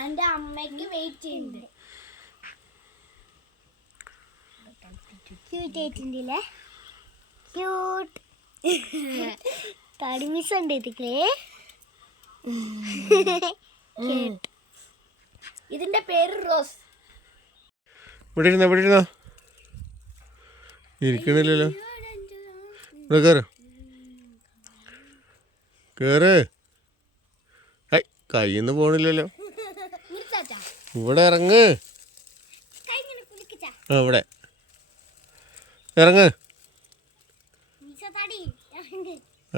എന്റെ അമ്മയ്ക്ക് വെയിറ്റ് ചെയ്യുന്നുണ്ട്. ക്യൂട്ട് ആയിട്ടുണ്ടല്ലേ? ക്യൂട്ട്. തടി മിസ് ഉണ്ട് ഇതിലേ. ഇതിന്റെ പേര് റോസ്. ഇവിടെ ഇരുന്നോ ഇരിക്കണില്ലല്ലോ. ഇവിടെ കേറ്. കയ്യിന്ന് പോണില്ലല്ലോ. ഇവിടെ ഇറങ്ങ്. ഇവിടെ ഇറങ്ങ്.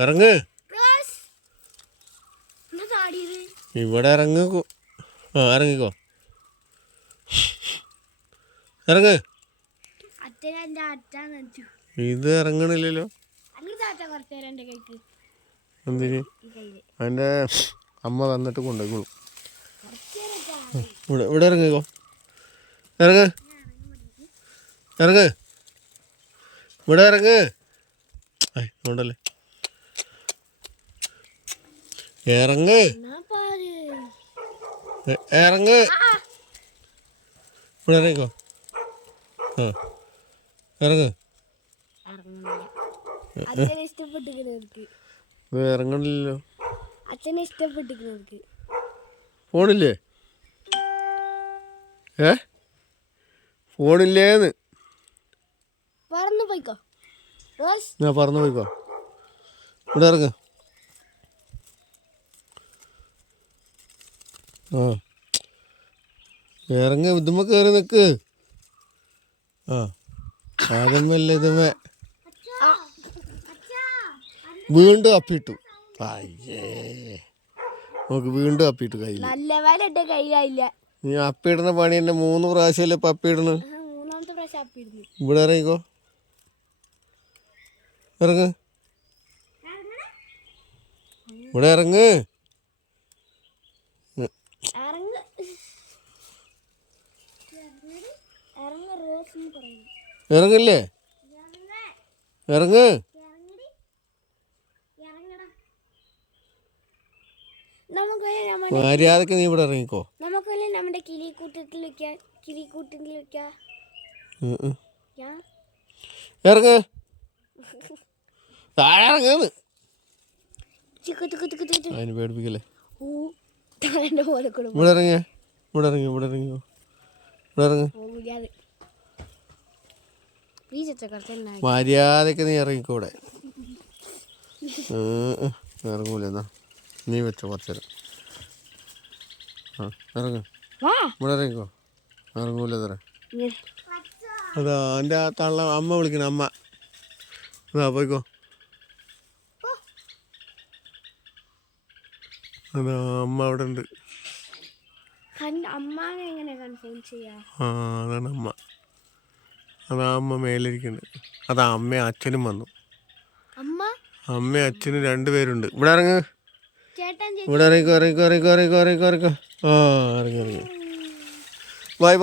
ഇറങ്ങ്. ഇവിടെ ഇറങ്ങ്. ഇറങ്ങിക്കോ. ഇറങ്ങ്. ഇത് ഇറങ്ങണില്ലല്ലോ. എന്തിന്? അതിൻ്റെ അമ്മ തന്നിട്ട് കൊണ്ടുപോയിക്കോളൂ. ഇവിടെ ഇറങ്ങിക്കോ. ഇറങ്ങ്. ഇറങ്ങ്. ഇവിടെ ഇറങ്ങ്. അതുകൊണ്ടല്ലേ. ഇറങ്ങ്. ഇറങ്ങ്. ഇവിടെ ഇറങ്ങിക്കോ. ഇറങ്ങ്. ഇറങ്ങണില്ലല്ലോ. അച്ഛനെ ഇഷ്ടപ്പെട്ടിരിക്കുന്നവർക്ക് ഫോണില്ലേ? ഫോണില്ലേന്ന്. പറന്നു പോയിക്കോ. ഞാൻ പറന്നു പോയിക്കോ. ഇവിടെ ഇറങ്ങ്. ഇറങ്ങ്. ഇതുമ്മ കയറി നിൽക്ക്. ആദ്യമല്ലേ ഇതുമ്മേ. വീണ്ടും അപ്പിട്ടു. അയ്യേ, നമുക്ക് വീണ്ടും അപ്പിട്ടു കയ്യിൽ. നീ അപ്പിടുന്ന പണി തന്നെ 3 പ്രാവശ്യമല്ലേ ഇപ്പം അപ്പിയിടുന്നു. ഇവിടെ ഇറങ്ങിക്കോ. ഇറങ്ങ്. ഇവിടെ ഇറങ്ങ്. ഇറങ്ങില്ലേ? ഇറങ്ങ്. മര്യാദക്ക് നീ ഇവിടെ ഇറങ്ങിക്കോ. നമ്മുടെ കിളിക്കൂട്ടത്തിൽ ഇറങ്ങ്. ഇറങ്ങന്ന്. അതിന് പേടിപ്പിക്കല്ലേ. ഇവിടെ ഇറങ്ങിയ. ഇവിടെ ഇറങ്ങിയോ. ഇവിടെ ഇറങ്ങിയോ. ഇവിടെ ഇറങ്ങ്. മര്യാദക്ക് നീ ഇറങ്ങിക്കോ. ഇവിടെ ഇറങ്ങൂല. എന്നാ നീ വെച്ചോ കുറച്ച് നേരം. ഇറങ്ങ്. ഇവിടെ ഇറങ്ങിക്കോ. ഇറങ്ങൂല തറ. അതാ എൻ്റെ ആ തള്ള അമ്മ വിളിക്കണ. അമ്മ അതാ പോയിക്കോ. അതാ അമ്മ അവിടെ ഉണ്ട്. അതാണ് അമ്മ. അതാ അമ്മ മേലിരിക്കുന്നുണ്ട്. അതാ അമ്മയും അച്ഛനും വന്നു. അമ്മയും അച്ഛനും 2 പേരുണ്ട്. ഇവിടെ ഇറങ്ങ്. ഇവിടെ ഇറങ്ങിക്കോ. ഇറങ്ങിക്കോ. ഇറങ്ങി. ബൈ.